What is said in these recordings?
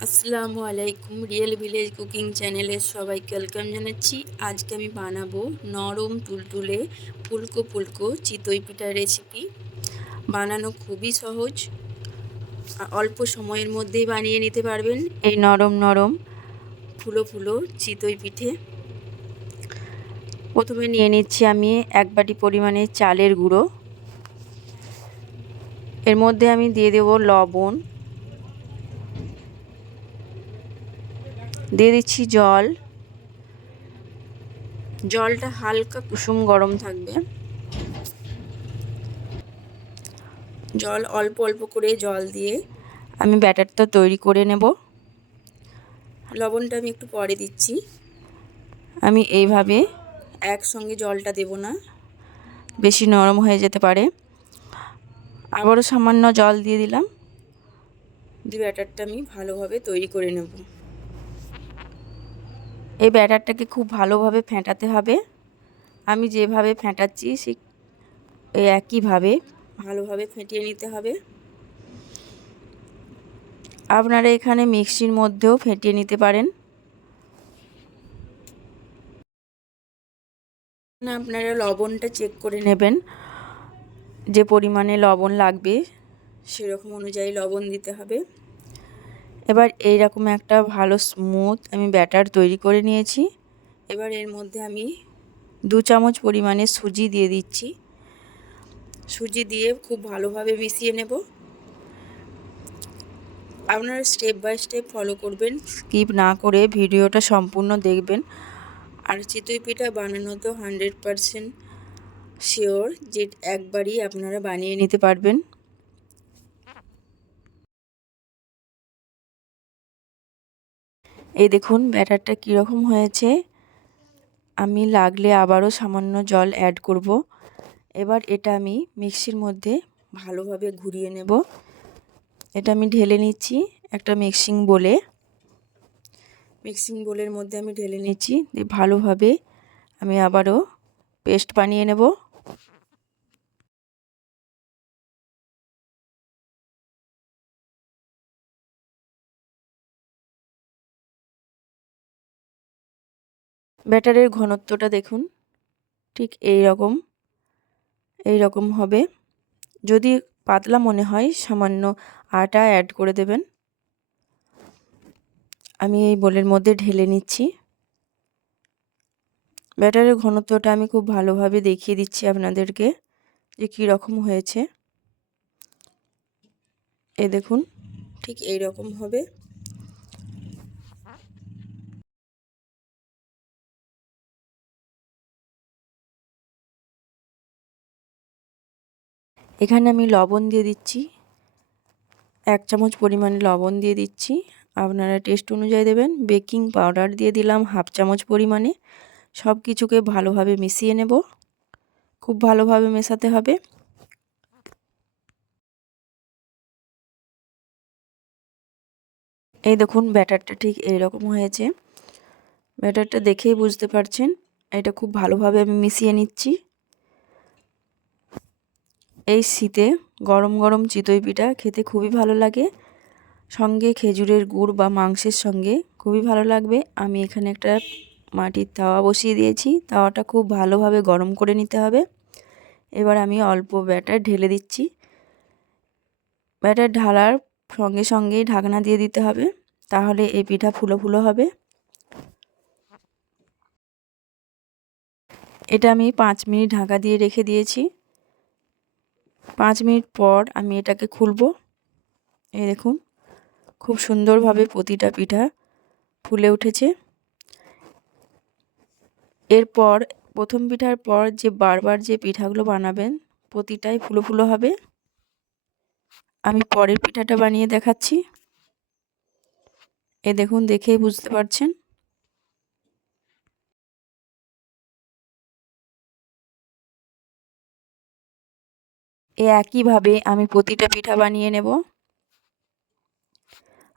আসসালামু আলাইকুম real village cooking চ্যানেলে সবাইকে ওয়েলকাম জানাচ্ছি। আজকে আমি বানাবো নরম তুলতুলে ফুলকো ফুলকো চিতই পিঠার রেসিপি বানানো খুবই সহজ। অল্প সময়ের মধ্যেই বানিয়ে নিতে পারবেন এই নরম নরম ফুলো ফুলো চিতই পিঠে। প্রথমে নিয়ে নিচ্ছি আমি এক বাটি পরিমাণে চালের গুঁড়ো। এর মধ্যে আমি দিয়ে দেবো লবণ দিয়ে দিচ্ছি জল। জলটা হালকা কুসুম গরম থাকবে। জল অল্প অল্প করে জল দিয়ে আমি ব্যাটারটা তৈরি করে নেব। লবণটা আমি একটু পরে দিচ্ছি। আমি এইভাবে একসঙ্গে জলটা দেব না। বেশি নরম হয়ে যেতে পারে। আবারও সামান্য জল দিয়ে দিলাম। দিয়ে ব্যাটারটা আমি ভালোভাবে তৈরি করে নেব। এই ব্যাটারটাকে খুব ভালোভাবে ফেটাতে হবে। আমি যেভাবে ফেটাচ্ছি সে একইভাবে ভালোভাবে ফেটিয়ে নিতে হবে। আপনারা এখানে মিক্সির মধ্যেও ফেটিয়ে নিতে পারেন। আপনারা লবণটা চেক করে নেবেন। যে পরিমাণে লবণ লাগবে, সেরকম অনুযায়ী লবণ দিতে হবে। এবার এইরকম একটা ভালো স্মুথ আমি ব্যাটার তৈরি করে নিয়েছি। এবার এর মধ্যে আমি দু চামচ পরিমাণে সুজি দিয়ে দিচ্ছি। সুজি দিয়ে খুব ভালোভাবে মিশিয়ে নেব। আপনারা স্টেপ বাই স্টেপ ফলো করবেন স্কিপ না করে ভিডিওটা সম্পূর্ণ দেখবেন। আর চিতই পিঠা বানানো তো হান্ড্রেড পারসেন্ট শিওর যে একবারই আপনারা বানিয়ে নিতে পারবেন। এই দেখুন, ব্যাটারটা কীরকম হয়েছে। আমি লাগলে আবারও সামান্য জল অ্যাড করব। এবার এটা আমি মিক্সির মধ্যে ভালোভাবে ঘুরিয়ে নেব। এটা আমি ঢেলে নিচ্ছি একটা মিক্সিং বলে। মিক্সিং বোলের মধ্যে আমি ঢেলে নিচ্ছি। ভালোভাবে আমি আবারও পেস্ট বানিয়ে নেব। ব্যাটারের ঘনত্বটা দেখুন। ঠিক এই রকম। এই রকম হবে। যদি পাতলা মনে হয়, সামান্য আটা অ্যাড করে দেবেন। আমি এই বোলের মধ্যে ঢেলে নিচ্ছি। ব্যাটারের ঘনত্বটা আমি খুব ভালোভাবে দেখিয়ে দিচ্ছি আপনাদেরকে যে কী রকম হয়েছে। এ দেখুন, ঠিক এই রকম হবে। এখানে আমি লবণ দিয়ে দিচ্ছি। এক চামচ পরিমাণে লবণ দিয়ে দিচ্ছি। আপনারা টেস্ট অনুযায়ী দেবেন। বেকিং পাউডার দিয়ে দিলাম হাফ চামচ পরিমাণে। সব কিছুকে ভালোভাবে মিশিয়ে নেব। খুব ভালোভাবে মেশাতে হবে। এই দেখুন, ব্যাটারটা ঠিক এইরকম হয়েছে। ব্যাটারটা দেখেই বুঝতে পারছেন। এটা খুব ভালোভাবে আমি মিশিয়ে নিচ্ছি। এই শীতে গরম গরম চিতই পিঠা খেতে খুবই ভালো লাগে। সঙ্গে খেজুরের গুড় বা মাংসের সঙ্গে খুবই ভালো লাগবে। আমি এখানে একটা মাটির তাওয়া বসিয়ে দিয়েছি। তাওয়াটা খুব ভালোভাবে গরম করে নিতে হবে। এবার আমি অল্প ব্যাটার ঢেলে দিচ্ছি। ব্যাটার ঢালার সঙ্গে সঙ্গেই ঢাকনা দিয়ে দিতে হবে। তাহলে এই পিঠা ফুলো ফুলো হবে। এটা আমি পাঁচ মিনিট ঢাকা দিয়ে রেখে দিয়েছি। পাঁচ মিনিট পর আমি এটাকে খুলব। এই দেখুন, খুব সুন্দরভাবে প্রতিটা পিঠা ফুলে উঠেছে। এরপর প্রথম পিঠার পর যে বারবার যে পিঠাগুলো বানাবেন, প্রতিটাই ফুলো ফুলো হবে। আমি পরের পিঠাটা বানিয়ে দেখাচ্ছি। এ দেখুন, দেখেই বুঝতে পারছেন। এ একইভাবে আমি প্রতিটা পিঠা বানিয়ে নেব।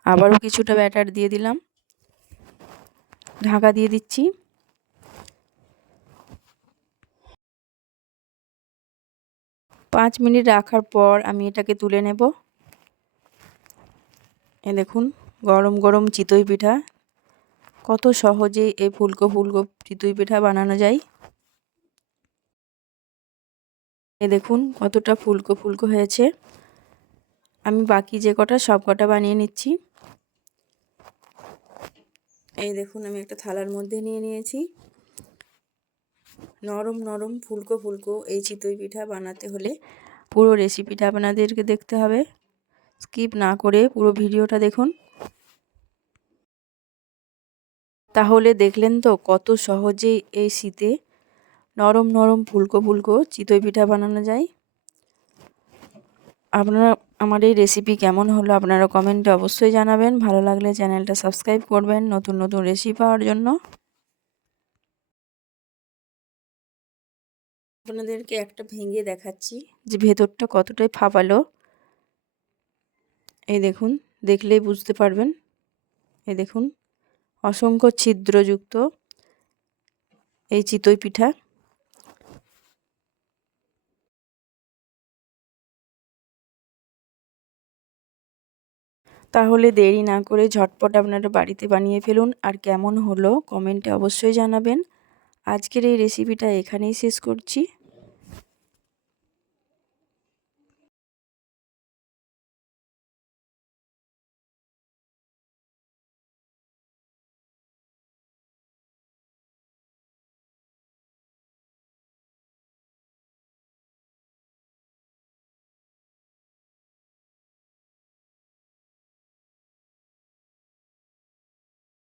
আবারও কিছুটা ব্যাটার দিয়ে দিলাম। ঢাকা দিয়ে দিচ্ছি। পাঁচ মিনিট রাখার পর আমি এটাকে তুলে নেব। এ দেখুন, গরম গরম চিতই পিঠা। কত সহজে এই ফুলকো ফুলকো চিতই পিঠা বানানো যায়। এ দেখুন কতটা ফুলকো ফুলকো হয়েছে। আমি বাকি যে কটা, সব কটা বানিয়ে নিচ্ছি। এই দেখুন, আমি একটা থালার মধ্যে নিয়ে নিয়েছি। নরম নরম ফুলকো ফুলকো এই চিতই পিঠা বানাতে হলে পুরো রেসিপিটা আপনাদেরকে দেখতে হবে। স্কিপ না করে পুরো ভিডিওটা দেখুন। তাহলে দেখলেন তো কত সহজেই এই শীতে নরম নরম ফুলকো ফুলকো চিতই পিঠা বানানো যায়। আপনারা আমার এই রেসিপি কেমন হলো আপনারা কমেন্টে অবশ্যই জানাবেন। ভালো লাগলে চ্যানেলটা সাবস্ক্রাইব করবেন নতুন নতুন রেসিপি পাওয়ার জন্য। আপনাদেরকে একটা ভেঙে দেখাচ্ছি যে ভেতরটা কতটাই ফাঁপালো এই দেখুন, দেখলেই বুঝতে পারবেন। এই দেখুন, অসংখ্য ছিদ্রযুক্ত এই চিতই পিঠা। তাহলে দেরি না করে ঝটপট আপনারা বাড়িতে বানিয়ে ফেলুন। আর কেমন হলো কমেন্টে অবশ্যই জানাবেন। আজকের এই রেসিপিটা এখানেই শেষ করছি।